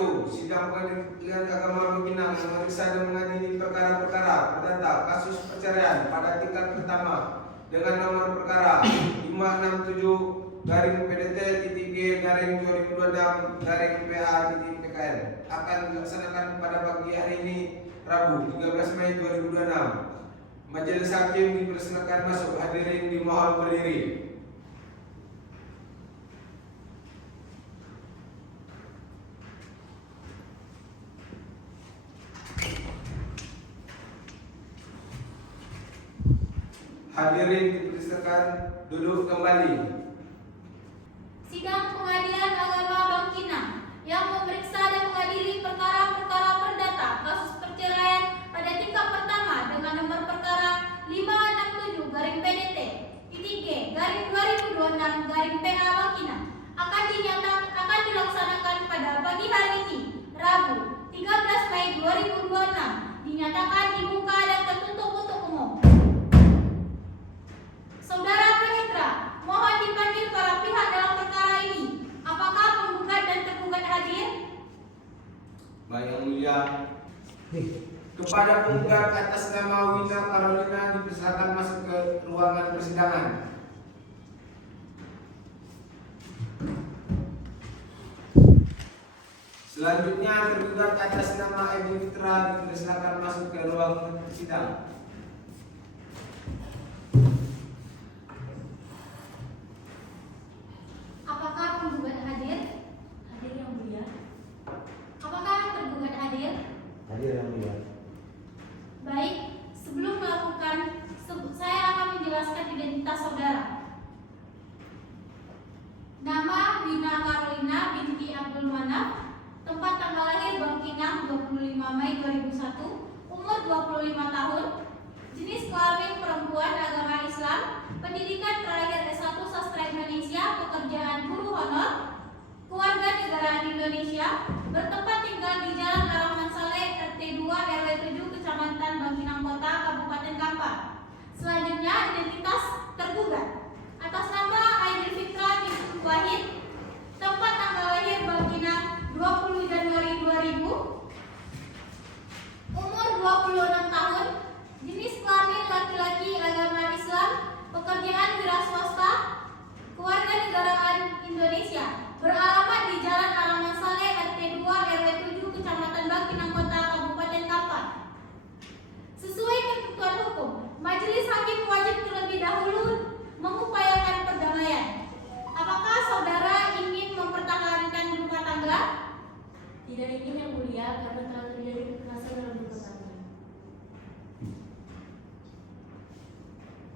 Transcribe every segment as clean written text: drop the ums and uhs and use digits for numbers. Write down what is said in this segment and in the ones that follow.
Sidang Pengadilan Agama Bangkinang memeriksa dan mengadili perkara-perkara perdata kasus perceraian pada tingkat pertama dengan nomor perkara 567 PDT-G-2026-PA-PKN akan dilaksanakan pada pagi hari ini Rabu 13 Mei 2026. Majelis Hakim dipersilakan masuk, hadirin dimohon berdiri. Hadirin dipersilakan duduk kembali. Sidang Pengadilan Agama Bangkinang yang memeriksa dan mengadili perkara-perkara perdata kasus perceraian pada tingkat pertama dengan nomor perkara 567 PDT G-2026-PA Bangkinang akan dilaksanakan pada pagi hari ini Rabu 13 Mei 2026, dinyatakan dibuka dan tertutup untuk umum. Saudara Penetra, mohon dipanggil para pihak dalam perkara ini. Apakah penggugat dan tergugat hadir? Baik, Yang Mulia. Kepada penggugat atas nama Wina Carolina dipersilakan masuk ke ruangan persidangan. Selanjutnya tergugat atas nama Edi Fitra dipersilakan masuk ke ruang sidang. Apakah penggugat hadir? Hadir, Yang Mulia. Apakah tergugat hadir? Hadir, Yang Mulia. Baik, sebelum melakukan, saya akan menjelaskan identitas saudara. Nama Wina Carolina binti Abdul Manaf, tempat tanggal lahir Bangkinang 25 Mei 2001, umur 25 tahun, jenis kelamin perempuan, agama Islam, pendidikan terakhir S1 Sastra Indonesia, pekerjaan guru honor, keluarga negaraan Indonesia, bertempat tinggal di Jalan Rahman Saleh RT 2 RW 7 Kecamatan Bangkinang Kota, Kabupaten Kampar. Selanjutnya identitas tergugat. Atas nama Aidil Fitra binti Wahid, tempat tanggal lahir Bangkinang 20 Januari 2000, umur 26 tahun, jenis kelamin laki-laki, agama Islam, pekerjaan wira swasta, keluarga negaraan Indonesia, beralamat di Jalan Rahman Saleh RT 2 RW 7 Kecamatan Bangkinang Kota, Kabupaten Kampar. Sesuai ketentuan hukum, majelis hakim wajib terlebih dahulu mengupayakan perdamaian. Apakah saudara ingin mempertahankan rumah tangga? Tidak ingin, Yang Mulia, karena telah terjadi kekerasan dalam rumah tangga.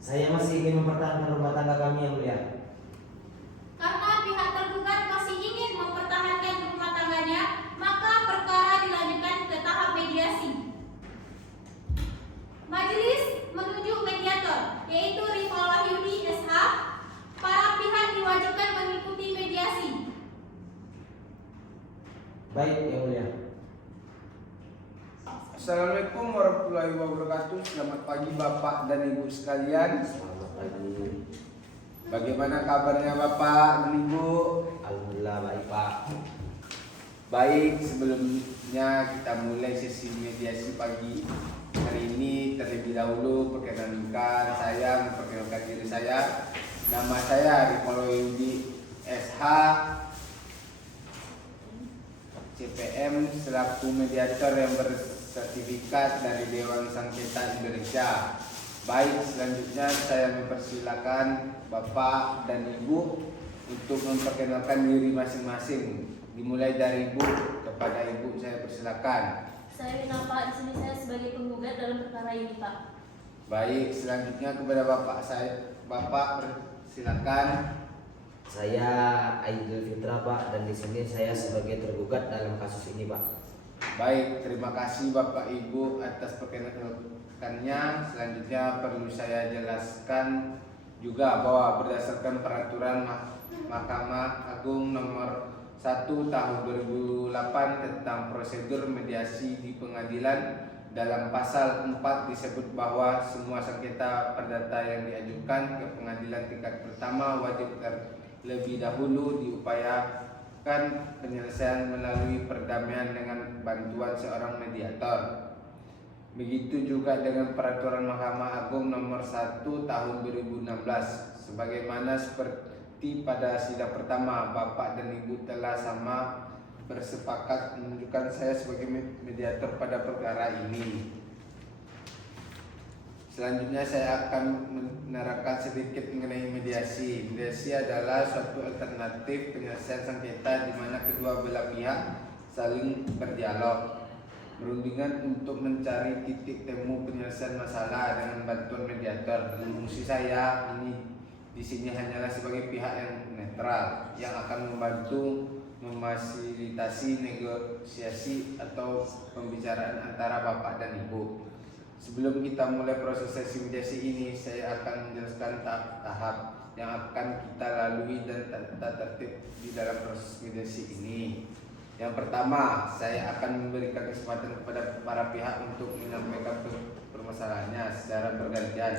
Saya masih ingin mempertahankan rumah tangga kami, Yang Mulia. Karena pihak tergugat masih ingin mempertahankan rumah tangganya, maka perkara dilanjutkan ke tahap mediasi. Majelis menunjuk mediator, yaitu Rifal Wahyudi SH. Para pihak diwajibkan mengikuti mediasi. Baik, Yang Mulia. Assalamualaikum warahmatullahi wabarakatuh. Selamat pagi Bapak dan Ibu sekalian. Selamat pagi. Bagaimana kabarnya Bapak dan Ibu? Alhamdulillah baik, Pak. Baik, sebelumnya kita mulai sesi mediasi pagi hari ini. Terlebih dahulu perkenalkan diri saya. Nama saya Rifal Wahyudi SH, CPM, selaku mediator yang bersertifikat dari Dewan Sengketa Indonesia. Baik, selanjutnya saya mempersilakan Bapak dan Ibu untuk memperkenalkan diri masing-masing. Dimulai dari Ibu, kepada Ibu saya persilakan. Saya Wina, Pak. Di sini saya sebagai penggugat dalam perkara ini, Pak. Baik, selanjutnya kepada Bapak persilakan. Saya Aidil Fitra, Pak, dan di sini saya sebagai tergugat dalam kasus ini, Pak. Baik, terima kasih Bapak Ibu atas perkenalkannya. Selanjutnya perlu saya jelaskan juga bahwa berdasarkan peraturan Mahkamah Agung nomor 1 tahun 2008 tentang prosedur mediasi di pengadilan, dalam pasal 4 disebut bahwa semua sengketa perdata yang diajukan ke pengadilan tingkat pertama wajib terlebih dahulu penyelesaian melalui perdamaian dengan bantuan seorang mediator. Begitu juga dengan peraturan Mahkamah Agung nomor 1 tahun 2016. Sebagaimana seperti pada sidang pertama, Bapak dan Ibu telah sama bersepakat menunjukkan saya sebagai mediator pada perkara ini. Selanjutnya saya akan menerangkan sedikit mengenai mediasi. Mediasi adalah suatu alternatif penyelesaian sengketa di mana kedua belah pihak saling berdialog, berundingan untuk mencari titik temu penyelesaian masalah dengan bantuan mediator. Fungsi saya ini di sini hanyalah sebagai pihak yang netral yang akan membantu memfasilitasi negosiasi atau pembicaraan antara Bapak dan Ibu. Sebelum kita mulai proses sesi mediasi ini, saya akan menjelaskan tahap-tahap yang akan kita lalui dan tata tertib di dalam proses mediasi ini. Yang pertama, saya akan memberikan kesempatan kepada para pihak untuk menyampaikan permasalahannya secara bergantian,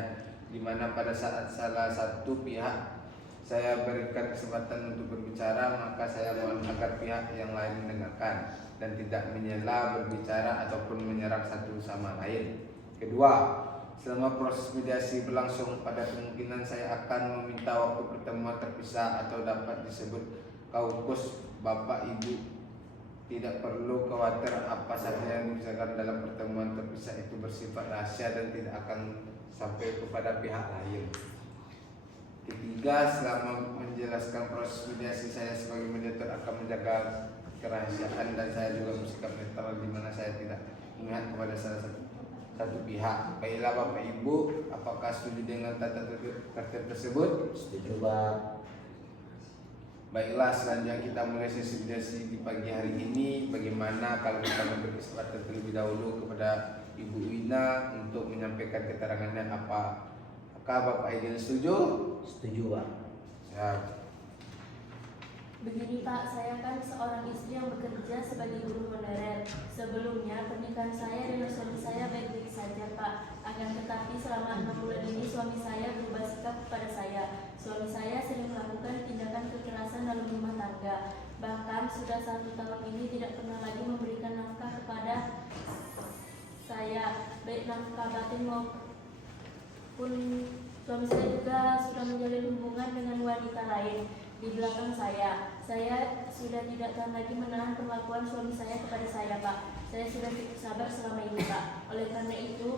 di mana pada saat salah satu pihak saya berikan kesempatan untuk berbicara, maka saya mohon agar pihak yang lain mendengarkan dan tidak menyela berbicara ataupun menyerang satu sama lain. Kedua, selama proses mediasi berlangsung, pada kemungkinan saya akan meminta waktu pertemuan terpisah atau dapat disebut kaukus. Bapak Ibu tidak perlu khawatir, apa saja yang dibicarakan dalam pertemuan terpisah itu bersifat rahasia dan tidak akan sampai kepada pihak lain. Ketiga, selama menjelaskan proses mediasi, saya sebagai mediator akan menjaga kerahasiaan dan saya juga bersikap netral di mana saya tidak memihak kepada salah satu pihak. Baiklah Bapak Ibu, apakah setuju dengan tata tertib tersebut? Setuju, Pak. Baiklah, selanjutnya kita mulai sesi mediasi di pagi hari ini. Bagaimana kalau kita memberi kesempatan terlebih dahulu kepada Ibu Wina untuk menyampaikan keterangannya? Apakah Bapak Aidil setuju? Setuju, Pak. Siap. Begini Pak, saya kan seorang istri yang bekerja sebagai guru honorer. Sebelumnya pernikahan saya dengan suami saya baik-baik saja Pak. Akan tetapi selama 6 bulan ini suami saya berubah sikap kepada saya. Suami saya sering melakukan tindakan kekerasan dalam rumah tangga. Bahkan sudah 1 tahun ini tidak pernah lagi memberikan nafkah kepada saya, baik nafkah batin maupun suami saya juga sudah menjalin hubungan dengan wanita lain di belakang saya. Saya sudah tidak tahan lagi menahan perlakuan suami saya kepada saya, Pak. Saya sudah cukup sabar selama ini, Pak. Oleh karena itu,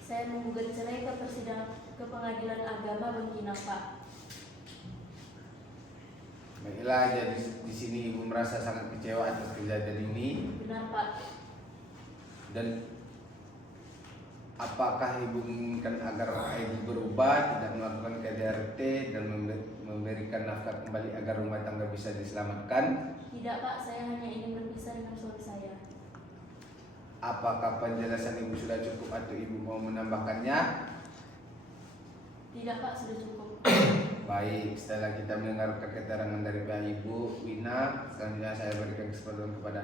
saya menggugat cerai ke pengadilan agama Bengkinang, Pak. Baiklah, jadi di sini Ibu merasa sangat kecewa atas kejadian ini. Benar, Pak. Dan apakah Ibu menginginkan agar Ibu berubah, tidak melakukan KDRT dan memberikan nafkah kembali agar rumah tangga bisa diselamatkan? Tidak, Pak. Saya hanya ingin berpisah dengan suami saya. Apakah penjelasan Ibu sudah cukup atau Ibu mau menambahkannya? Tidak, Pak. Sudah cukup. Baik, setelah kita mendengarkan keterangan dari pihak Ibu Wina, selanjutnya saya berikan kesempatan kepada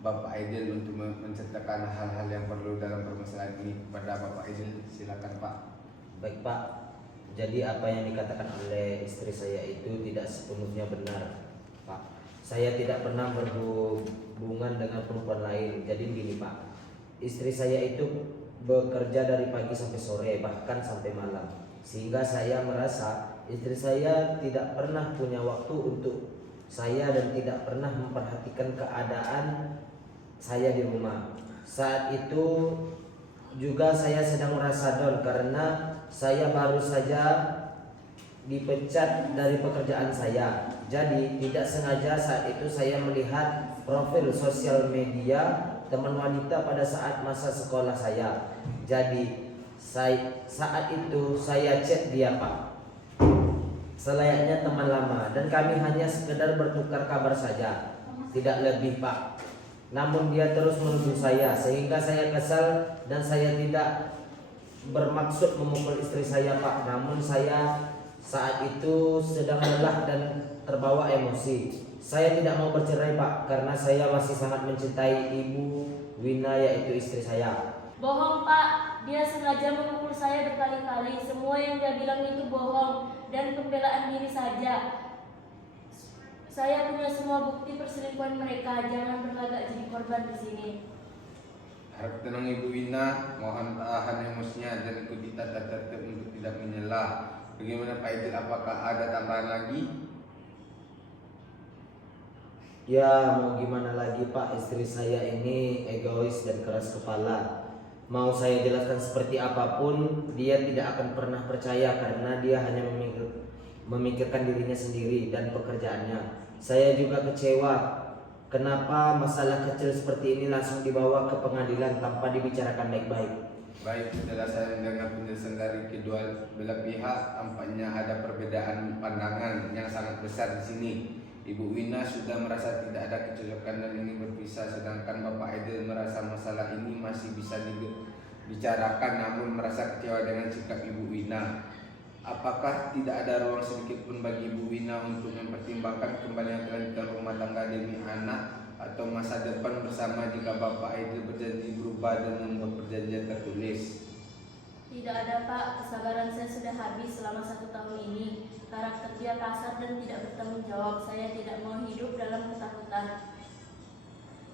Bapak Aidil untuk menceritakan hal-hal yang perlu dalam permasalahan ini kepada Bapak Aidil. Silakan Pak. Baik, Pak. Jadi apa yang dikatakan oleh istri saya itu tidak sepenuhnya benar, Pak. Saya tidak pernah berhubungan dengan perempuan lain. Jadi begini, Pak. Istri saya itu bekerja dari pagi sampai sore, bahkan sampai malam. Sehingga saya merasa istri saya tidak pernah punya waktu untuk saya dan tidak pernah memperhatikan keadaan saya di rumah. Saat itu juga saya sedang merasa down karena saya baru saja dipecat dari pekerjaan saya. Jadi tidak sengaja saat itu saya melihat profil sosial media teman wanita pada saat masa sekolah saya. Jadi saat itu saya chat dia, Pak, selayaknya teman lama, dan kami hanya sekedar bertukar kabar saja, tidak lebih, Pak. Namun dia terus menuduh saya sehingga saya kesal dan saya tidak bermaksud memukul istri saya, Pak. Namun saya saat itu sedang lelah dan terbawa emosi. Saya tidak mau bercerai, Pak, karena saya masih sangat mencintai Ibu Wina, yaitu istri saya. Bohong, Pak. Dia sengaja memukul saya berkali-kali. Semua yang dia bilang itu bohong dan pembelaan diri saja. Saya punya semua bukti perselingkuhan mereka. Jangan berlagak jadi korban di sini. Harap tenang Ibu Wina, mohon tahan emosinya dan ikuti tata tertib untuk tidak menyela. Bagaimana Pak Idil, apakah ada tambahan lagi? Ya mau gimana lagi Pak, istri saya ini egois dan keras kepala. Mau saya jelaskan seperti apapun, dia tidak akan pernah percaya karena dia hanya memikirkan dirinya sendiri dan pekerjaannya. Saya juga kecewa kenapa masalah kecil seperti ini langsung dibawa ke pengadilan tanpa dibicarakan baik-baik. Baik, setelah saya mendengar penjelasan dari kedua belah pihak, tampaknya ada perbedaan pandangan yang sangat besar di sini. Ibu Wina sudah merasa tidak ada kecocokan dan ingin berpisah, sedangkan Bapak Idil merasa masalah ini masih bisa dibicarakan namun merasa kecewa dengan sikap Ibu Wina. Apakah tidak ada ruang sedikit pun bagi Ibu Wina untuk mempertimbangkan kembali kelanjutan rumah tangga demi anak atau masa depan bersama jika Bapak Idil berjanji berubah dan membuat perjanjian tertulis? Tidak ada Pak, kesabaran saya sudah habis selama 1 tahun ini. Karakter dia kasar dan tidak bertanggung jawab. Saya tidak mau hidup dalam ketakutan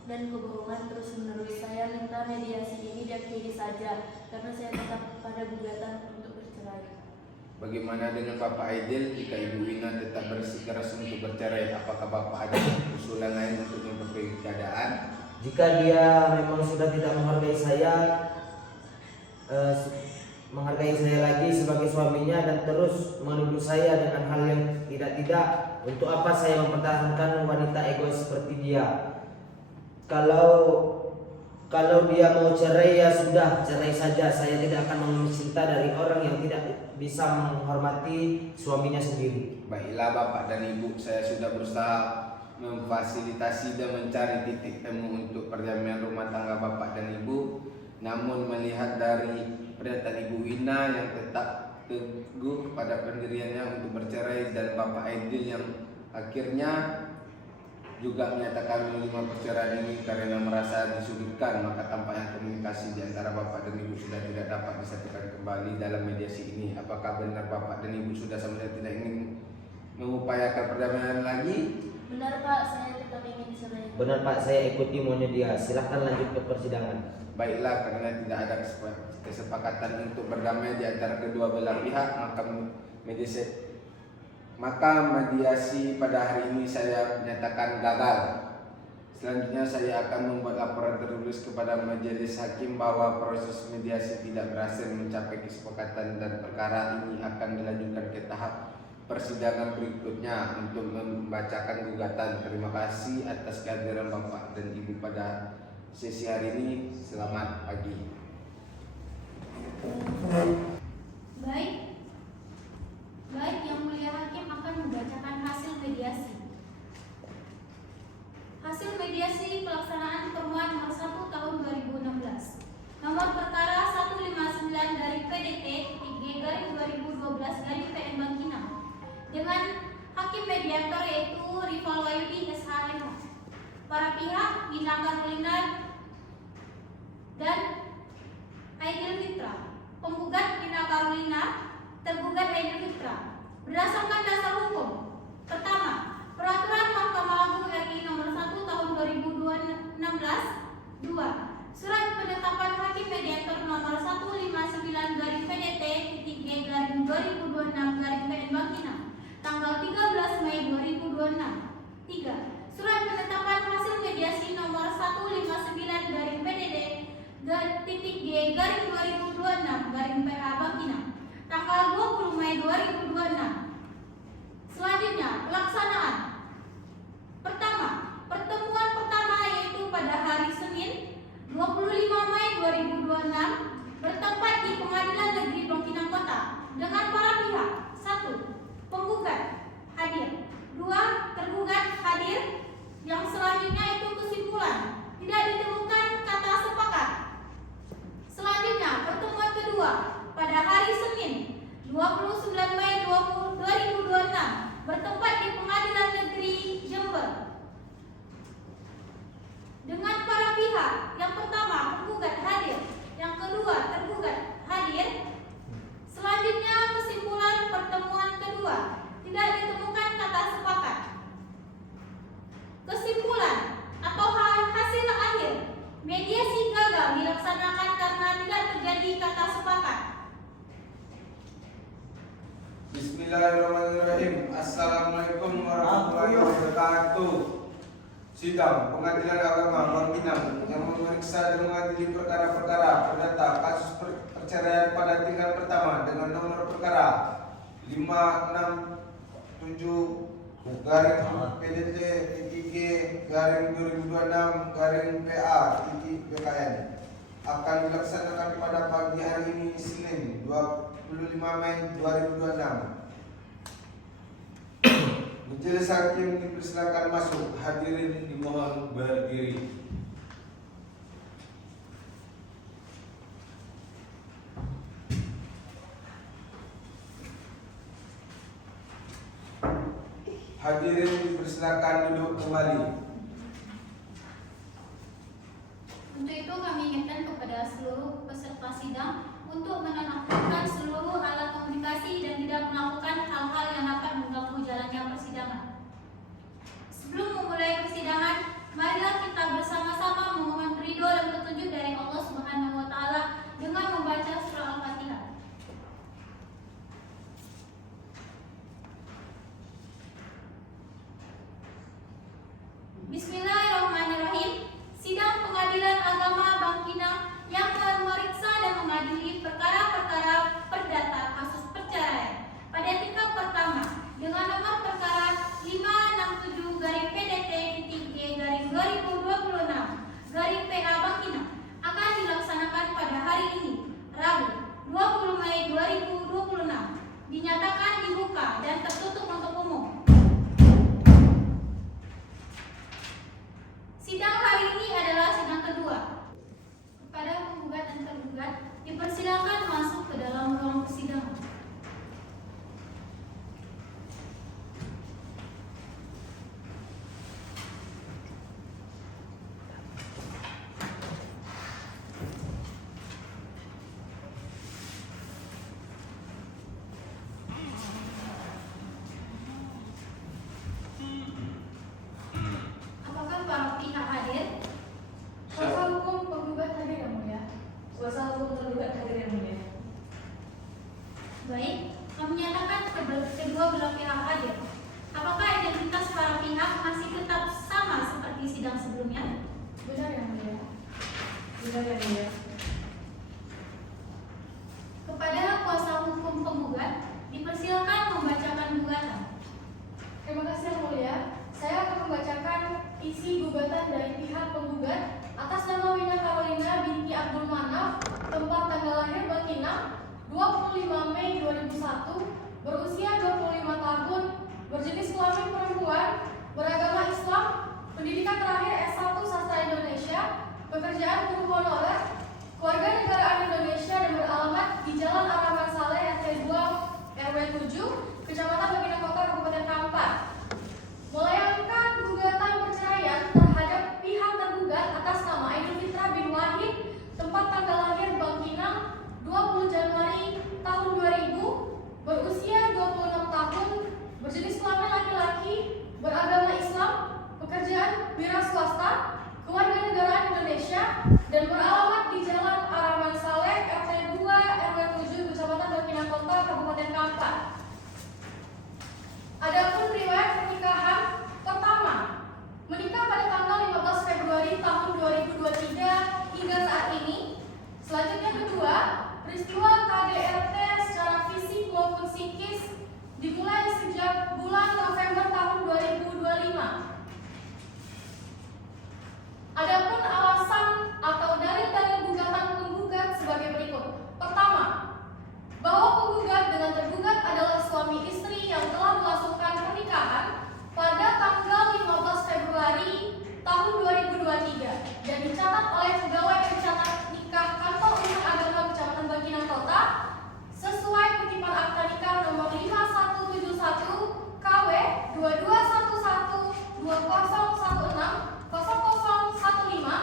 dan kebohongan terus menerus. Saya minta mediasi ini diakhiri saja karena saya tetap pada gugatan untuk bercerai. Bagaimana dengan Bapak Idil jika Ibu Wina tetap bersikeras untuk bercerai? Apakah Bapak ada usulan lain untuk memperbaiki keadaan? Jika dia memang sudah tidak menghargai saya lagi sebagai suaminya dan terus menuduh saya dengan hal yang tidak-tidak, untuk apa saya mempertahankan wanita egois seperti dia? Kalau dia mau cerai ya sudah, cerai saja. Saya tidak akan mengambil cinta dari orang yang tidak bisa menghormati suaminya sendiri. Baiklah Bapak dan Ibu, saya sudah berusaha memfasilitasi dan mencari titik temu untuk perdamaian rumah tangga Bapak dan Ibu. Namun melihat dari pernyataan Ibu Wina yang tetap teguh pada pendiriannya untuk bercerai dan Bapak Idil yang akhirnya juga menyatakan menerima perceraian ini karena merasa disudutkan, maka tampaknya komunikasi di antara Bapak dan Ibu sudah tidak dapat disatukan kembali dalam mediasi ini. Apakah benar Bapak dan Ibu sudah sama tidak ingin mengupayakan perdamaian lagi? Benar Pak, saya tetap ingin cerai. Benar Pak, saya ikuti maunya dia. Silahkan lanjut ke persidangan. Baiklah, karena tidak ada kesepakatan untuk berdamai di antara kedua belah pihak, maka mediasi pada hari ini saya menyatakan gagal. Selanjutnya saya akan membuat laporan tertulis kepada majelis hakim bahwa proses mediasi tidak berhasil mencapai kesepakatan dan perkara ini akan dilanjutkan ke tahap persidangan berikutnya untuk membacakan gugatan. Terima kasih atas kehadiran Bapak dan Ibu pada sesi hari ini. Selamat pagi. Baik, Yang Mulia Hakim akan membacakan hasil mediasi. Hasil mediasi pelaksanaan permohonan nomor 1 tahun 2016. Nomor perkara 159 dari PDT G/2012 PN Bangkinang dengan hakim mediator yaitu Rival Wahyudi SHMH. Para pihak Wina Carolina dan Aidil Fitra. Penggugat Wina Carolina, tergugat Aidil Fitra. Berdasarkan dasar hukum. Pertama, Peraturan Mahkamah Agung RI nomor 1 tahun 2016. 2. Surat penetapan hakim mediator nomor 159 PDT G/2026 PN Bangkinang tanggal 13 Mei 2026. 3. Surat penetapan hasil mediasi nomor 159 PDT G/2026 PA Bangkinang tanggal 20 Mei 2026. Selanjutnya, pelaksanaan. Pertama, pertemuan pertama yaitu pada hari Senin 25 Mei 2026 bertempat di Pengadilan Negeri Bangkinang Kota dengan para pihak. 1. Penggugat hadir. 2. Tergugat hadir. Yang selanjutnya itu kesimpulan. Tidak ditemukan kata sepakat. Selanjutnya, pertemuan kedua pada hari Senin 29 Mei 2026 bertempat di Pengadilan Negeri Jember. Pengadilan Agama Bangkinang yang memeriksa dan mengadili perkara-perkara perdata kasus perceraian pada tingkat pertama dengan nomor perkara 567 garing PDT titik G garing 2026 garing PA titik BKN akan dilaksanakan pada pagi hari ini Senin 25 Mei 2026. Majelis Hakim dipersilakan masuk. Hadirin dimohon berdiri. Hadirin dipersilakan duduk kembali. Untuk itu kami ingatkan kepada seluruh peserta sidang untuk menonaktifkan seluruh alat komunikasi dan tidak melakukan hal-hal yang dapat mengganggu jalannya persidangan. Sebelum memulai persidangan, marilah kita bersama-sama memohon ridho dan petunjuk dari Allah Subhanahu wa taala dengan membaca surah Al-Fatihah. Bismillahirrahmanirrahim. Sidang Pengadilan Agama Bangkinang yang memeriksa dan mengadili perkara-perkara perdata kasus perceraian pada tingkat pertama dengan nomor perkara 567 garing PDT titik G garing 2026 garing PA Bangkinang akan dilaksanakan pada hari ini Rabu 20 Mei 2026, dinyatakan dibuka dan tertutup untuk umum. Sidang hari ini adalah sidang kedua. Kepada penggugat dan tergugat dipersilakan masuk ke dalam ruang persidangan. Apakah para pihak hadir? Kuasa hukum penggugat hadir yang mulia. Kuasa hukum tergugat hadir yang mulia. Baik, kami nyatakan kedua belah pihak hadir. Apakah identitas para pihak masih tetap sama seperti sidang sebelumnya? Benar yang mulia. Benar yang mulia. Kepada kuasa hukum penggugat dipersilakan membacakan gugatan. Terima kasih yang mulia. Saya akan membacakan isi gugatan dari pihak penggugat atas nama Wina Carolina binti Abdul Manaf, tempat tanggal lahir Bangkinang, 25 Mei 2001, berusia 25 tahun, berjenis kelamin perempuan, beragama Islam, pendidikan terakhir S1 Sastra Indonesia, pekerjaan guru honorer, keluarga negaraan Indonesia dan beralamat di Jalan Araman Saleh RT 2 RW 7, Kecamatan Bangkinang Kota, Kabupaten Kampar. Melayangkan gugatan perceraian terhadap pihak tergugat atas nama Aidil Fitra bin Wahid, tempat tanggal lahir Bangkinang, 20 Januari tahun 2000, berusia 26 tahun, berjenis kelamin laki-laki, beragama Islam, pekerjaan wira swasta, keluarga negaraan Indonesia, dan beralamat di Jalan Araman Saleh RT 2 RW 7, Kecamatan Bangkinang Kota, Kabupaten Kampar. Adapun riwayat pernikahan pertama, menikah pada tanggal 15 Februari tahun 2023 hingga saat ini. Selanjutnya kedua, peristiwa KDRT secara fisik maupun psikis dimulai sejak bulan November tahun 2025. Adapun alasan atau dalil-dalil gugatan penggugat sebagai berikut. Pertama, bahwa penggugat dengan tergugat adalah suami istri yang telah melangsungkan pernikahan pada tanggal 15 Februari tahun 2023 dan dicatat oleh pegawai pencatat nikah Kantor Umum Agama Kecamatan Bangkinang Kota sesuai kutipan akta nikah nomor 5171 KW 2211 2016 0015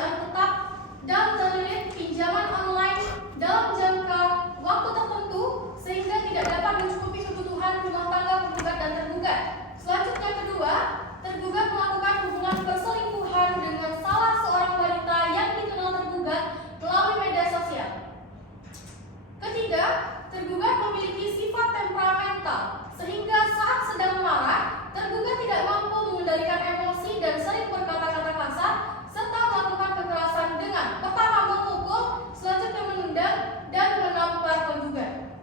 pekerjaan tetap dan terlilit pinjaman online dalam jangka waktu tertentu sehingga tidak dapat mencukupi kebutuhan rumah tangga penggugat dan tergugat. Selanjutnya kedua, tergugat melakukan hubungan perselingkuhan dengan salah seorang wanita yang dikenal tergugat melalui media sosial. Ketiga, tergugat memiliki sifat temperamental sehingga saat sedang marah, tergugat tidak mampu mengendalikan emosi dan sering berkata-kata kasar serta melakukan kekerasan dengan pertama memukul, selanjutnya menendang dan menampar penggugat.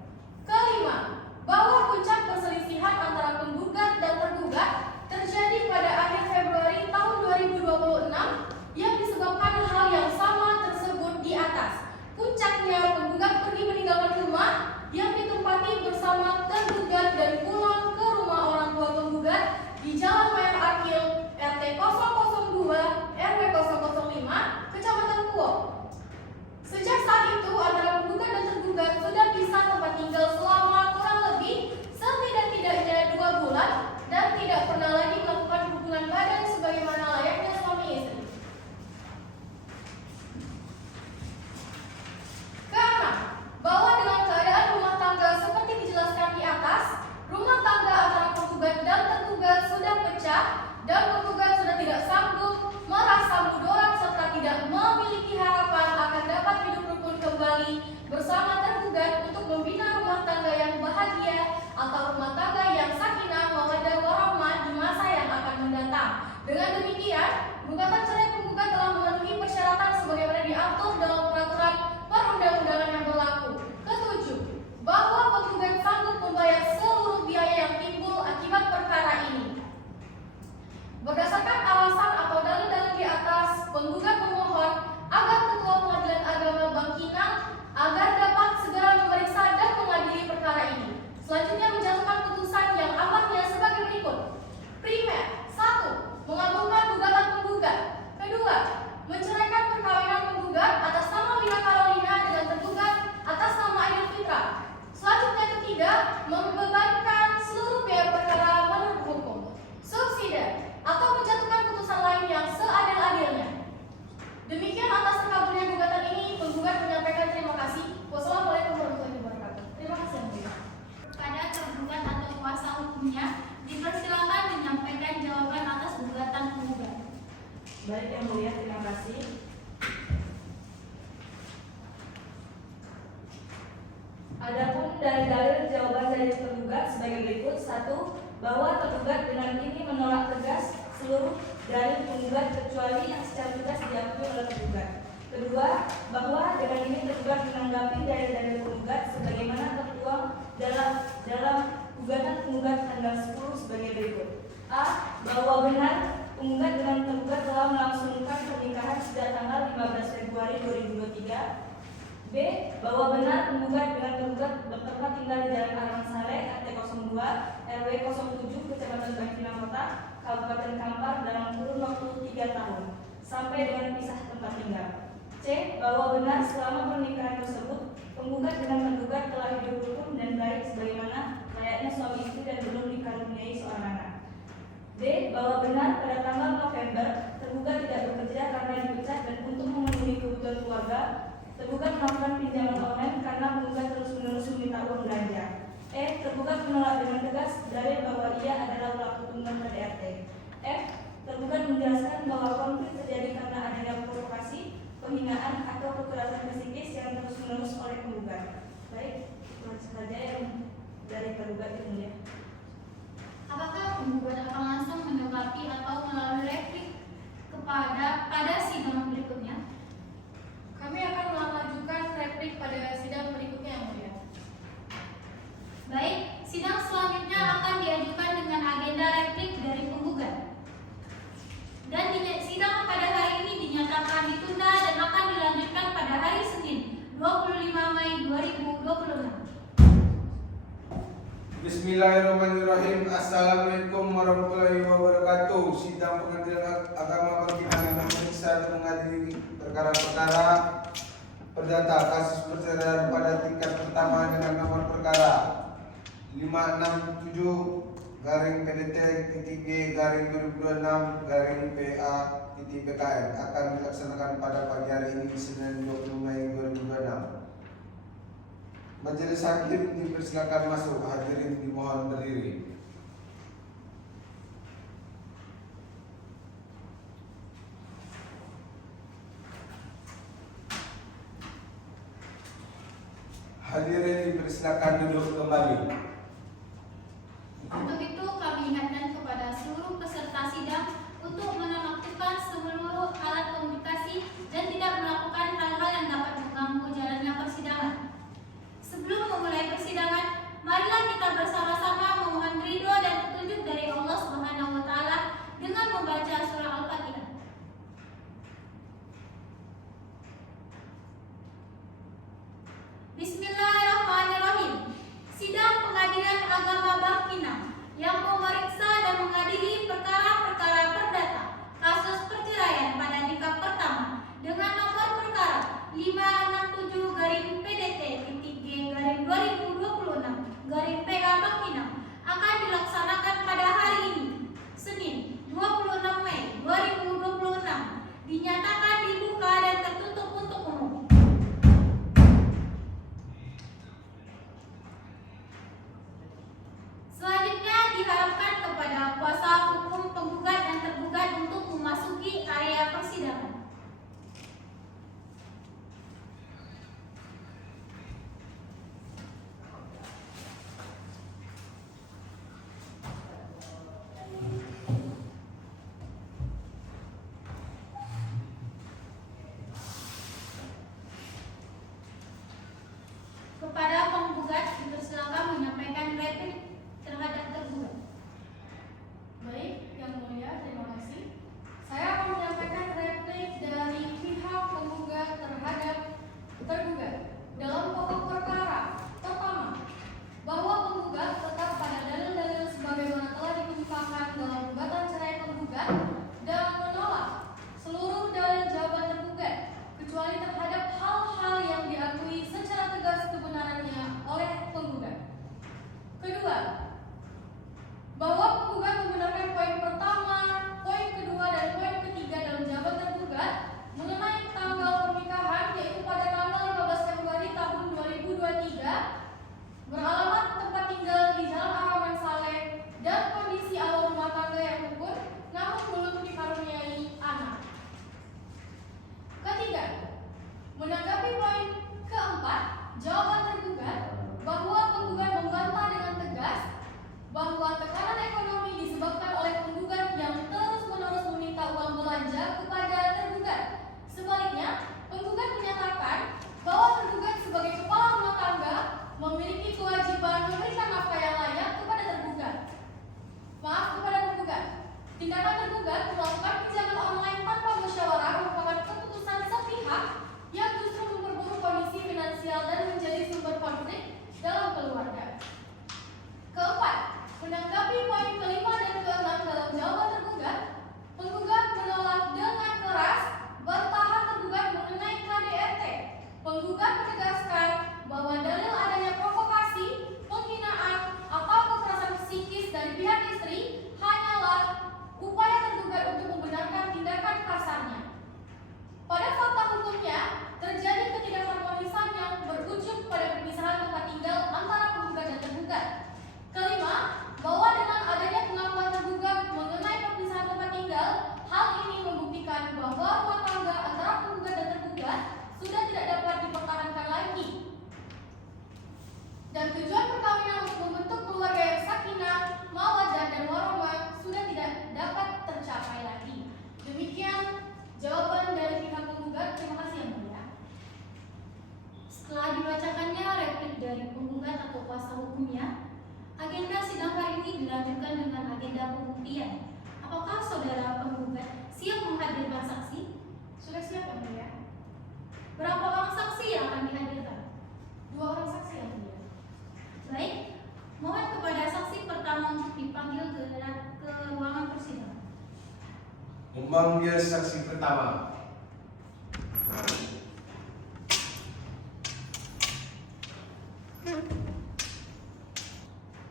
Kelima, bahwa puncak perselisihan antara penggugat dan tergugat terjadi pada akhir Februari tahun 2026 yang disebabkan hal yang sama tersebut di atas. Puncaknya penggugat pergi meninggalkan rumah yang ditempati bersama tergugat dan pulang ke rumah orang tua penggugat di Jalan Mayor Akil, RT 002, RW 005, Kecamatan Kuok. Sejak saat itu antara penggugat dan tergugat sudah pisah tempat tinggal selama kurang lebih setidak-tidaknya 2 bulan dan tidak pernah lagi melakukan hubungan badan sebagaimana layaknya suami istri. Keenam, bahwa dengan keadaan rumah tangga seperti dijelaskan di atas, rumah tangga antara penggugat dan tergugat sudah pecah dan penggugat sudah tidak sanggup, merasa mudorot serta tidak memiliki harapan akan dapat hidup rukun kembali bersama tergugat untuk membina rumah tangga yang bahagia atau rumah tangga yang sakinah mawaddah warahmah di masa yang akan mendatang. Dengan demikian, gugatan cerai penggugat telah memenuhi persyaratan sebagaimana diatur dalam peraturan perundang-undangan yang berlaku. Ketujuh, bahwa penggugat sanggup membayar seluruh biaya yang timbul akibat perkara ini. Berdasarkan alasan atau dalil-dalil di atas, penggugat memohon agar Ketua Pengadilan Agama Bangkinang agar dapat segera memeriksa dan mengadili perkara ini. Selanjutnya menjatuhkan putusan yang amatnya sebagai berikut. Primer, 1. Mengabulkan gugatan penggugat. Kedua, menceraikan perkawinan penggugat atas nama Wina Carolina dengan tergugat atas nama Aidil Fitra. Selanjutnya ketiga, membebankan seluruh biaya perkara menurut hukum. Subsidiar atau menjatuhkan putusan lain yang seadil-adilnya. Demikian atas terkabulnya gugatan ini, penggugat menyampaikan terima kasih. Wassalamualaikum warahmatullahi wabarakatuh. Terima kasih yang mulia. Pada tergugat atau kuasa hukumnya, dipersilakan menyampaikan jawaban atas gugatan penggugat. Baik yang mulia, terima kasih. Adapun dalil-dalil jawaban dari tergugat sebagai berikut. 1. Bahwa tergugat dengan ini menolak tegas seluruh dalil penggugat kecuali yang secara tegas diakui oleh tergugat. Kedua, bahwa dengan ini tergugat menanggapi dalil-dalil penggugat sebagaimana tertuang dalam gugatan penggugat tanggal 10 sebagai berikut. A. Bahwa benar penggugat dengan tergugat telah melangsungkan pernikahan sejak tanggal 15 Februari 2023. B. Bahwa benar penggugat dengan tergugat bertempat tinggal di Jalan Arman Saleh, RT 02, RW 07, Kecamatan Bangkinang Kota, Kabupaten Kampar dalam kurun waktu 3 tahun sampai dengan pisah tempat tinggal. C. Bahwa benar selama pernikahan tersebut penggugat dengan tergugat telah hidup rukun dan baik sebagaimana layaknya suami istri dan belum dikaruniai seorang anak. D. Bahwa benar pada tanggal November tergugat tidak bekerja karena dipecat dan untuk memenuhi kebutuhan keluarga tergugat melakukan pinjaman online karena penggugat terus-menerus meminta uang belanja. E. Tergugat menolak dengan tegas dalil bahwa ia adalah pelaku tunggal KDRT. F. Tergugat menjelaskan bahwa konflik terjadi karena adanya provokasi, penghinaan atau kekerasan psikis yang terus-menerus oleh penggugat. Baik, itu saja yang dari tergugat itu ya. Apakah penggugat akan langsung menanggapi atau melalui replik pada sidang berikutnya? Kami akan mengajukan replik pada sidang berikutnya yang mulia. Baik, sidang selanjutnya akan diajukan dengan agenda replik dari penggugat. Dan sidang pada hari ini dinyatakan ditunda dan akan dilanjutkan pada hari Senin 25 Mei 2026. Bismillahirrahmanirrahim. Assalamualaikum warahmatullahi wabarakatuh. Sidang Pengadilan Agama Bangkinang yang memeriksa dan mengadili perkara-perkara perdata kasus perceraian pada tingkat pertama dengan nomor perkara 567 garing PDT-G garing 2026 garing PA-PKN akan dilaksanakan pada pagi hari ini Senin 20 Mei 2026. Majelis Hakim dipersilakan masuk, hadirin dimohon berdiri. Hadirin dipersilakan duduk kembali. Untuk itu kami ingatkan kepada seluruh peserta sidang untuk menonaktifkan seluruh alat komunikasi dan tidak melakukan hal-hal yang dapat mengganggu jalannya persidangan. Sebelum memulai persidangan, marilah kita bersama-sama memohon ridho dan petunjuk dari Allah Subhanahu wa taala dengan membaca surah Al-Fatihah. Bismillahirrahmanirrahim. Sidang Pengadilan Agama Bangkinang yang memeriksa dan mengadili perkara-perkara perdata kasus perceraian pada nikah pertama dengan nomor perkara 567-PDT-G-2026-PA Bangkinang akan dilaksanakan pada hari ini, Senin 26 Mei 2026, dinyatakan dibuka dan tertutup untuk umum. Selanjutnya diharapkan kepada kuasa hukum penggugat dan tergugat untuk memasuki area persidangan. Kepada penggugat dipersilakan menyampaikan replik terhadap tergugat. Baik, Yang Mulia, terima kasih. Saya akan menyampaikan replik dari pihak penggugat terhadap tergugat. Dalam pokok perkara, pertama, bahwa penggugat tetap pada dalil-dalil sebagaimana telah dikemukakan dalam gugatan cerai penggugat dan menolak seluruh dalil jawaban tergugat kecuali terhadap hal-hal yang diakui secara tegas kebenarannya oleh penggugat. Kedua, bahwa penggugat membenarkan poin pertama, poin kedua, dan poin ketiga dalam jawaban tergugat mengenai tanggal pernikahan, yaitu pada tanggal 15 Februari tahun 2023, beralamat tempat tinggal di Jalan Ar-Rahman Saleh dan kondisi awal rumah tangga yang rukun, namun belum dikaruniai anak. Ketiga, menanggapi poin keempat, jawaban tergugat bahwa penggugat membantah dengan tegas bahwa tekanan ekonomi disebabkan oleh penggugat yang terus-menerus meminta uang belanja kepada tergugat. Sebaliknya, penggugat menyatakan bahwa tergugat sebagai kepala rumah tangga memiliki kewajiban memberikan nafkah yang layak kepada tergugat. Maaf kepada penggugat. Tindakan tergugat melakukan pinjaman online tanpa musyawarah merupakan keputusan sepihak yang justru memperburuk kondisi finansial dan menjadi sumber konflik dalam keluarga. Keempat, menanggapi poin kelima dan keenam dalam jawaban tergugat, penggugat menolak dengan keras bantahan tergugat mengenai KDRT. Penggugat menegaskan bahwa dalil adanya provokasi, penghinaan, atau kekerasan psikis dari pihak istri hanyalah upaya tergugat untuk membenarkan tindakan kasarnya. Pada fakta hukumnya, terjadi ketidakharmonisan yang berujung pada perpisahan tempat tinggal antara penggugat dan tergugat. Kelima, bahwa dengan adanya pengakuan tergugat mengenai perpisahan tempat tinggal, hal ini membuktikan bahwa rumah tangga antara penggugat dan tergugat sudah tidak dapat dipertahankan lagi. Dan tujuan perkawinan untuk membentuk keluarga yang sakinah, mawaddah, dan warahmah sudah tidak dapat tercapai lagi. Demikian jawaban dari pihak penggugat. Terima kasih Yang Mulia. Setelah dibacakannya replik dari penggugat atau kuasa hukumnya, agenda sidang hari ini dilanjutkan dengan agenda pembuktian. Apakah saudara penggugat siap menghadirkan saksi? Sudah siap Yang Mulia? Berapa orang saksi yang akan dihadirkan? 2 orang saksi Yang Mulia. Baik, mohon kepada saksi pertama untuk dipanggil ke ruangan persidangan. Memanggil saksi pertama.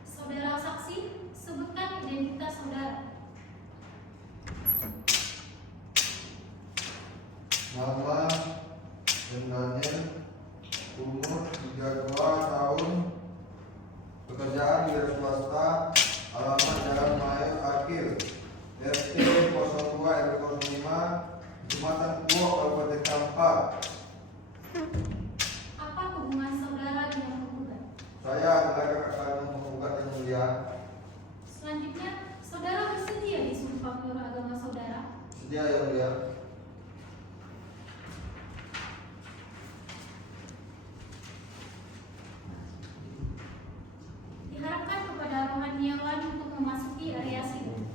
Saudara saksi, sebutkan Nama Daniel, umur 32 tahun, pekerjaan wira swasta, alamat Jalan Mayor Akil, RT 02 RW 05, Kecamatan Kuok, Kabupaten Kampar. Apa hubungan saudara dengan penggugat? Saya adalah kakak kandung penggugat yang mulia. Selanjutnya, saudara bersedia disumpah menurut agama saudara? Sedia yang mulia. Diharapkan kepada rohaniawan untuk memasuki area sidang.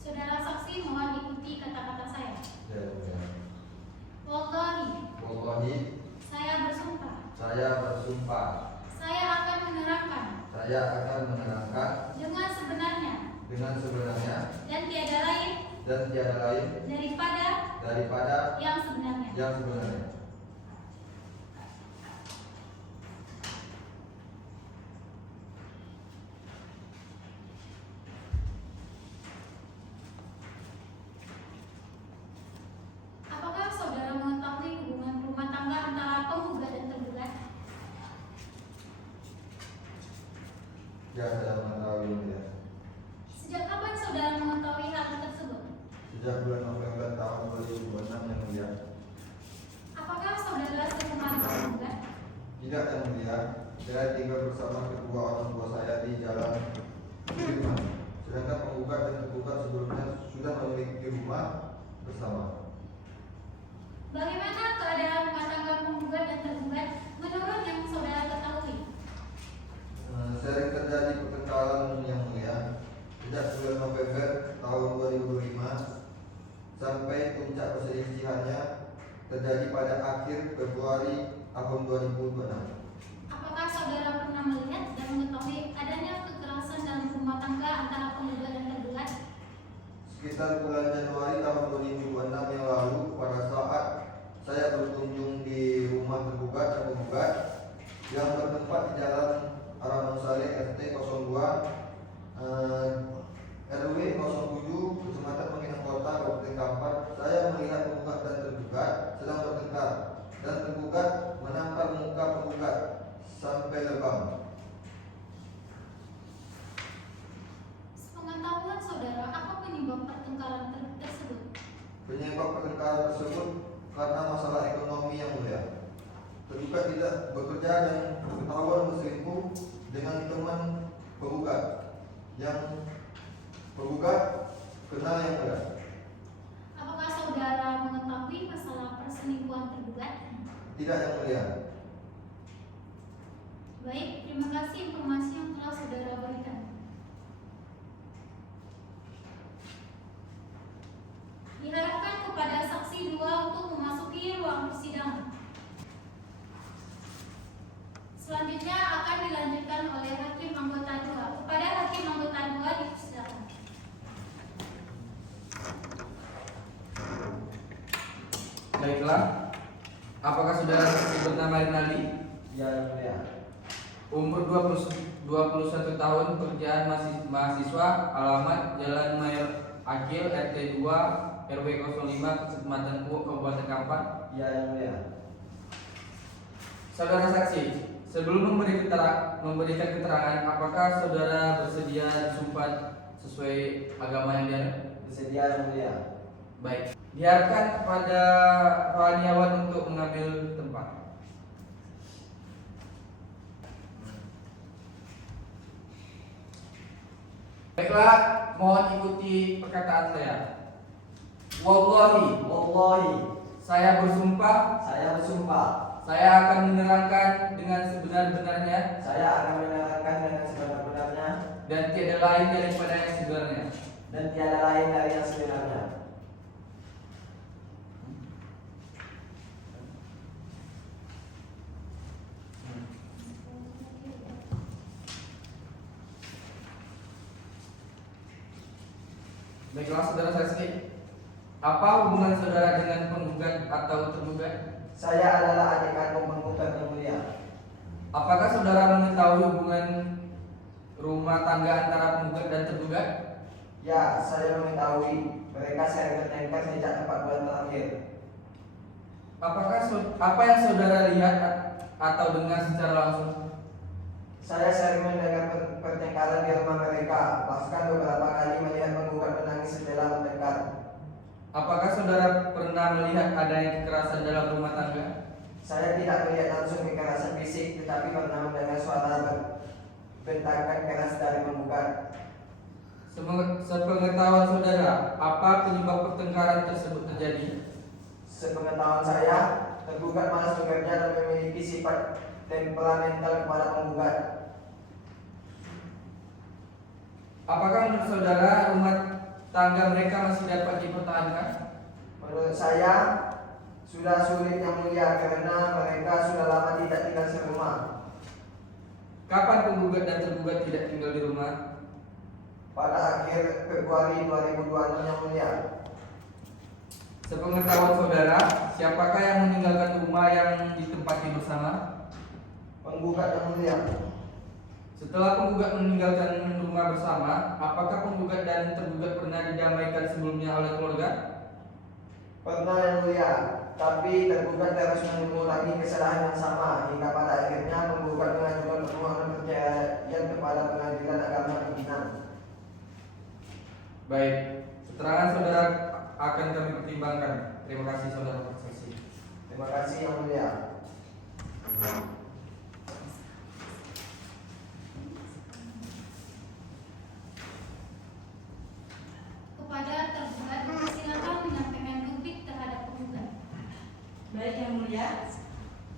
Saudara saksi mohon ikuti kata-kata saya. Ya, yang mulia. Wallahi, saya bersumpah, saya akan menerangkan dengan sebenarnya dan tiada lain daripada yang sebenarnya. Apakah saudara mengetahui hubungan rumah tangga antara penggugat dan tergugat? Ya, saya mengetahui yang mulia. Sejak kapan saudara mengetahui hal tersebut? Sejak bulan November tahun 2006 yang mulia. Apakah saudara serumah dengan penggugat? Tidak yang mulia. Saya tinggal bersama kedua orang tua saya di Jalan Sudirman. Sedangkan penggugat dan tergugat sebelumnya sudah memiliki rumah bersama. Bagaimana keadaan rumah tangga penggugat dan tergugat menurut yang saudara ketahui? Sering terjadi pertengkaran yang mulia. Sejak bulan November tahun 2005 sampai puncak perselisihannya terjadi pada akhir Februari tahun 2026. Apakah saudara pernah melihat dan mengetahui adanya kekerasan dalam rumah tangga antara penggugat dan tergugat? Sekitar bulan Januari tahun 2006 yang lalu, pada saat saya berkunjung di rumah tergugat dan penggugat yang bertempat di Jalan Araman Saleh RT 02 RW 07 Kecamatan Makinang Kota Kabupaten Kampar, saya melihat penggugat dan tergugat sedang bertengkar dan tergugat menampar muka penggugat sampai lebam. Sepengetahuan saudara, apa penyebab pertengkaran tersebut? Penyebab pertengkaran tersebut karena masalah ekonomi yang mulia. Tergugat tidak bekerja dan ketahuan berselingkuh dengan teman penggugat yang penggugat kenal yang mulia. Apakah saudara mengetahui masalah perselingkuhan tergugat? Tidak yang mulia. Baik, terima kasih informasi yang telah saudara berikan. Diharapkan kepada saksi 2 untuk memasuki ruang persidangan. Selanjutnya akan dilanjutkan oleh hakim anggota 2. Kepada hakim anggota 2 dipersilakan. Baiklah, apakah saudara saksi bernama Rinaldi? Ya, yang mulia. Umur 21 tahun, pekerjaan mahasiswa, alamat Jalan Mayor Akil RT 2 RW 05 Kecamatan Kuok Kabupaten Kampar. Ya, yang mulia. Saudara saksi, sebelum memberikan keterangan, apakah saudara bersedia disumpah sesuai agama yang dianut? Bersedia, yang mulia. Baik, diharapkan kepada rohaniawan untuk mengambil tempat. Baiklah, mohon ikuti perkataan saya. Wallahi, saya bersumpah, saya akan menerangkan dengan sebenar-benarnya dan tiada lain daripada yang sebenarnya. Baiklah saudara saksi, apa hubungan saudara dengan penggugat atau tergugat? Saya adalah adik kandung penggugat, yang mulia. Apakah saudara mengetahui hubungan rumah tangga antara penggugat dan tergugat? Ya, saya mengetahui. Mereka saya pertanyaan sejak 4 bulan terakhir. Apa yang saudara lihat atau dengar secara langsung? Saya sering mendengar pertengkaran di rumah mereka. Bahkan beberapa kali melihat penggugat menangis setelah bertengkar. Apakah saudara pernah melihat adanya kekerasan dalam rumah tangga? Saya tidak melihat langsung kekerasan fisik, tetapi pernah mendengar suara bentakan keras dari penggugat. Sepengetahuan saudara, apa penyebab pertengkaran tersebut terjadi? Sepengetahuan saya, tergugat malas bekerja dan memiliki sifat temperamental kepada penggugat. Apakah menurut saudara rumah tangga mereka masih dapat dipertahankan? Menurut saya, sudah sulit yang mulia karena mereka sudah lama tidak tinggal serumah. Kapan penggugat dan tergugat tidak tinggal di rumah? Pada akhir Februari 2026 yang mulia. Sepengetahuan saudara, siapakah yang meninggalkan rumah yang ditempati bersama? Penggugat yang mulia. Setelah penggugat meninggalkan rumah bersama, apakah penggugat dan tergugat pernah didamaikan sebelumnya oleh keluarga? Pernah yang mulia, tapi tergugat terus mengulangi kesalahan yang sama hingga pada akhirnya penggugat mengajukan permohonan perceraian kepada Pengadilan Agama Pimpinan. Baik, keterangan saudara akan kami pertimbangkan. Terima kasih saudara bersaksi. Terima kasih yang mulia. Kepada tergugat, silakan menyampaikan duplik terhadap penggugat. Baik yang mulia,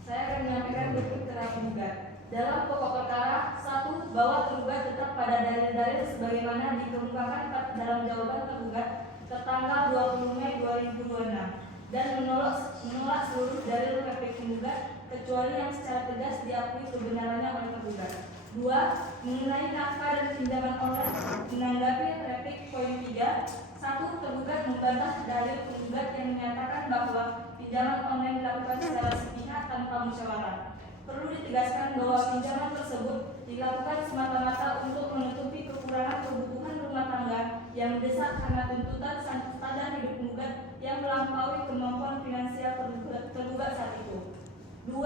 saya akan menyampaikan duplik terhadap penggugat. Dalam pokok perkara 1, bahwa tergugat tetap pada dalil-dalil sebagaimana dikemukakan dalam jawaban tergugat tertanggal 20 Mei 2026 dan menolak seluruh dalil replik penggugat kecuali yang secara tegas diakui kebenarannya oleh tergugat. 2. Mengenai nafkah dan pinjaman online, menanggapi replik poin 3. 1. Tergugat membantah dalil penggugat yang menyatakan bahwa pinjaman online dilakukan secara sepihak tanpa musyawarah. Perlu ditegaskan bahwa pinjaman tersebut dilakukan semata-mata untuk menutupi kekurangan kebutuhan rumah tangga yang mendesak karena tuntutan standar hidup penggugat yang melampaui kemampuan finansial tergugat saat itu. 2.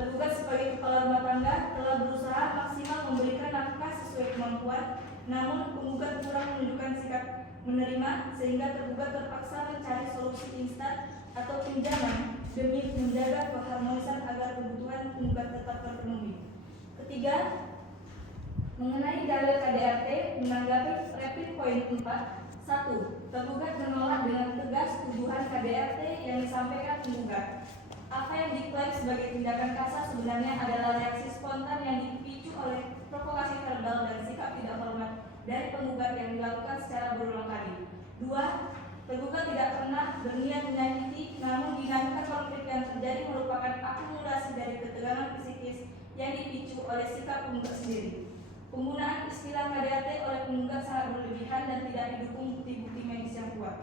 Tergugat sebagai kepala rumah tangga telah berusaha maksimal memberikan nafkah sesuai kemampuan, namun penggugat kurang menunjukkan sikap menerima sehingga tergugat terpaksa mencari solusi instan atau pinjaman demi menjaga keharmonisan agar kebutuhan penggugat tetap terpenuhi. Ketiga, mengenai dalil KDRT, menanggapi replik poin 4. 1. Tergugat menolak dengan tegas tuduhan KDRT yang disampaikan penggugat. Apa yang diklaim sebagai tindakan kasar sebenarnya adalah reaksi spontan yang dipicu oleh provokasi verbal dan sikap tidak hormat dari penggugat yang dilakukan secara berulang kali. 2. Tergugat tidak pernah berniat menyakiti, namun dinamakan konflik yang terjadi merupakan akumulasi dari ketegangan psikis yang dipicu oleh sikap penggugat sendiri. Penggunaan istilah KDRT oleh penggugat sangat berlebihan dan tidak didukung bukti-bukti medis yang kuat.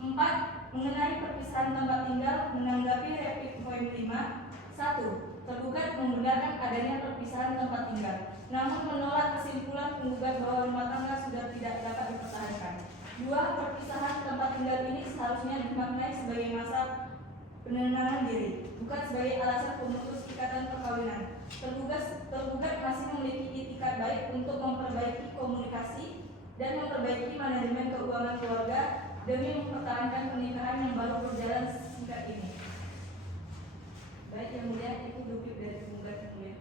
4. Mengenai perpisahan tempat tinggal, menanggapi replik poin 5. 1. Tergugat membenarkan adanya perpisahan tempat tinggal, namun menolak kesimpulan penggugat bahwa rumah tangga sudah tidak dapat dipertahankan. 2. Perpisahan tempat tinggal ini seharusnya dimaknai sebagai masa penenangan diri, bukan sebagai alasan pemutus ikatan perkawinan. Tergugat masih memiliki itikat baik untuk memperbaiki komunikasi dan memperbaiki manajemen keuangan keluarga demi mempertahankan pernikahan yang baru berjalan singkat ini. Baik yang mulia, itu duplik dari penggugat yang mulia.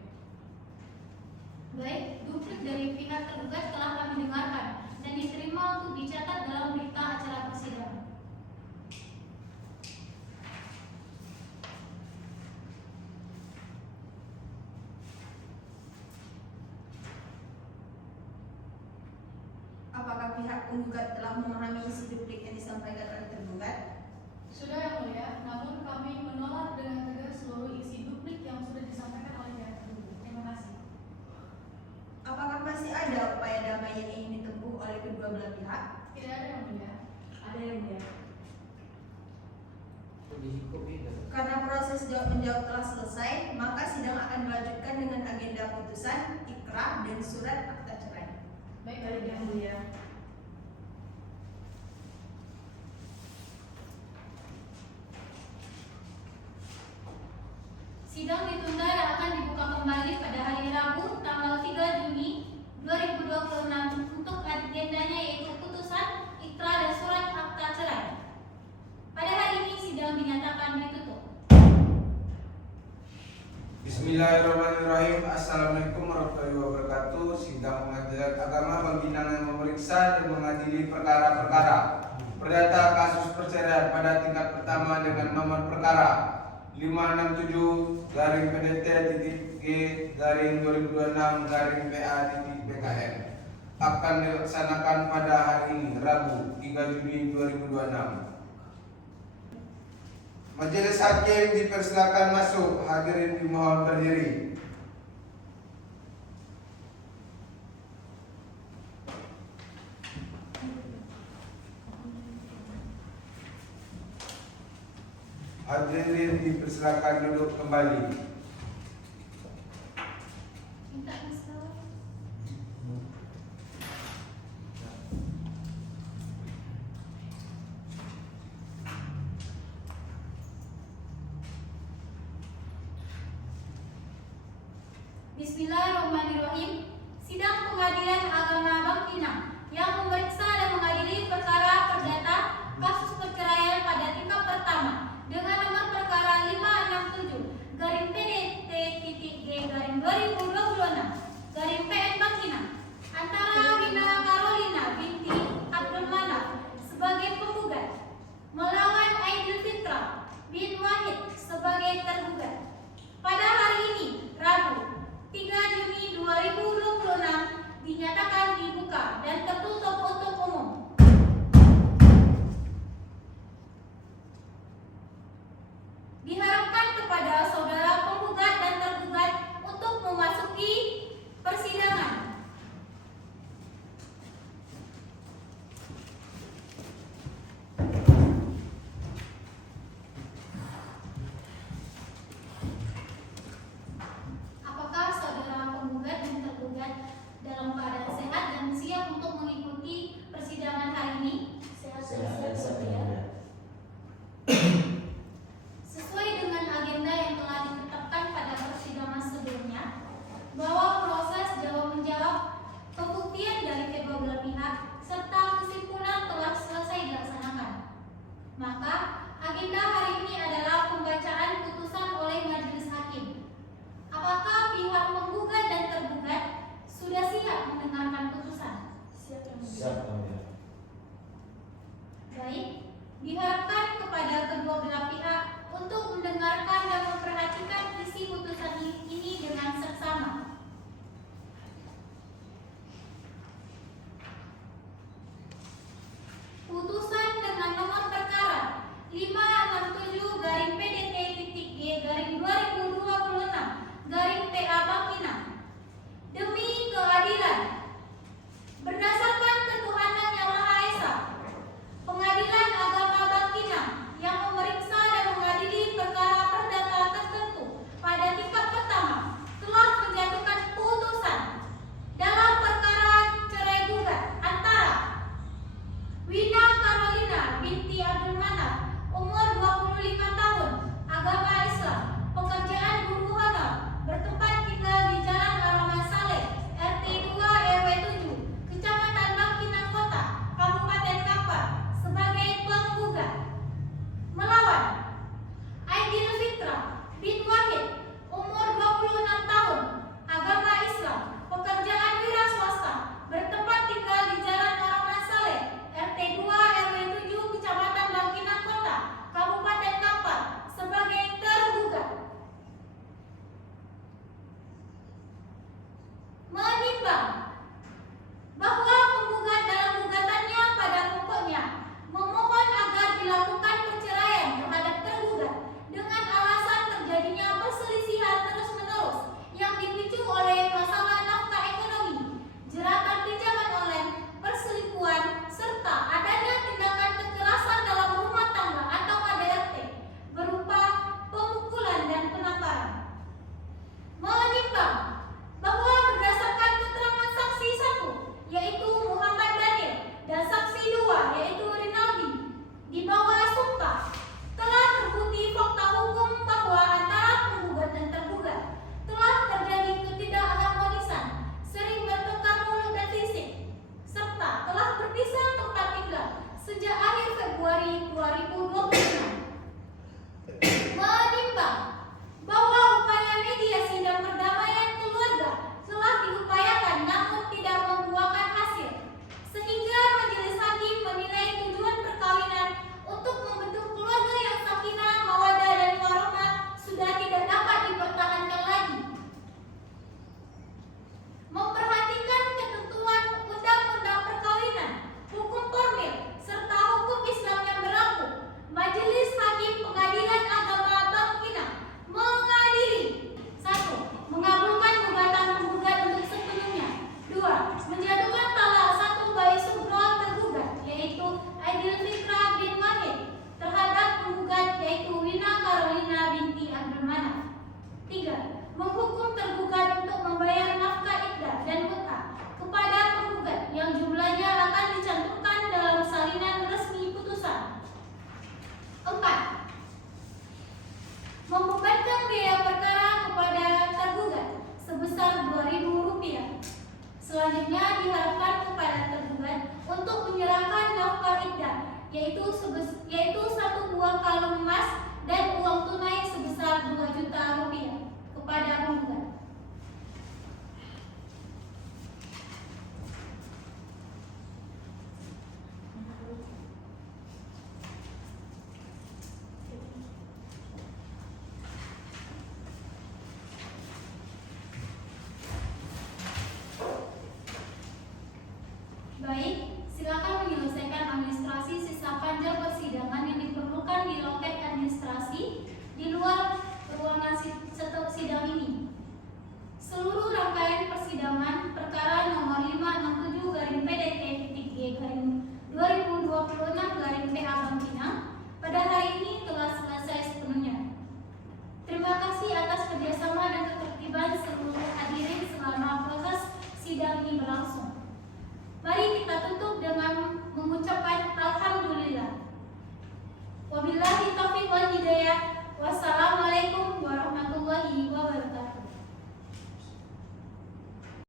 Baik, duplik dari pihak tergugat telah kami dengarkan dan diterima untuk dicatat dalam berita acara persidangan. Apakah pihak penggugat telah memahami isi duplik yang disampaikan oleh tergugat? Sudah yang mulia, namun kami menolak dengan tegas seluruh isi duplik yang sudah disampaikan oleh pihak tergugat. Terima kasih. Apakah masih ada upaya damai yang ingin ditempuh oleh kedua belah pihak? Tidak ada yang mulia. Ada yang mulia. Karena proses jawab menjawab telah selesai, maka sidang akan dilanjutkan dengan agenda putusan, ikrah, dan surat akta cerai. Baik yang mulia. Sidang ditunda dan akan dibuka kembali pada hari Rabu tanggal 3 Juni 2026 untuk agendanya yaitu putusan, ikrar dan surat akta cerai. Pada hari ini sidang dinyatakan ditutup. Bismillahirrahmanirrahim. Assalamualaikum warahmatullahi wabarakatuh. Sidang Pengadilan Agama Bangkinang yang memeriksa dan mengadili perkara-perkara perdata kasus perceraian pada tingkat pertama dengan nomor perkara 567-PDT-G-2026-PA-PKM akan dilaksanakan pada hari ini Rabu 3 Juni 2026. Majelis hakim dipersilakan masuk. Hadirin dimohon berdiri. Hadirin dipersilakan duduk kembali. Minta masalah. Bismillahirrahmanirrahim. Sidang Pengadilan Agama Bangkinang yang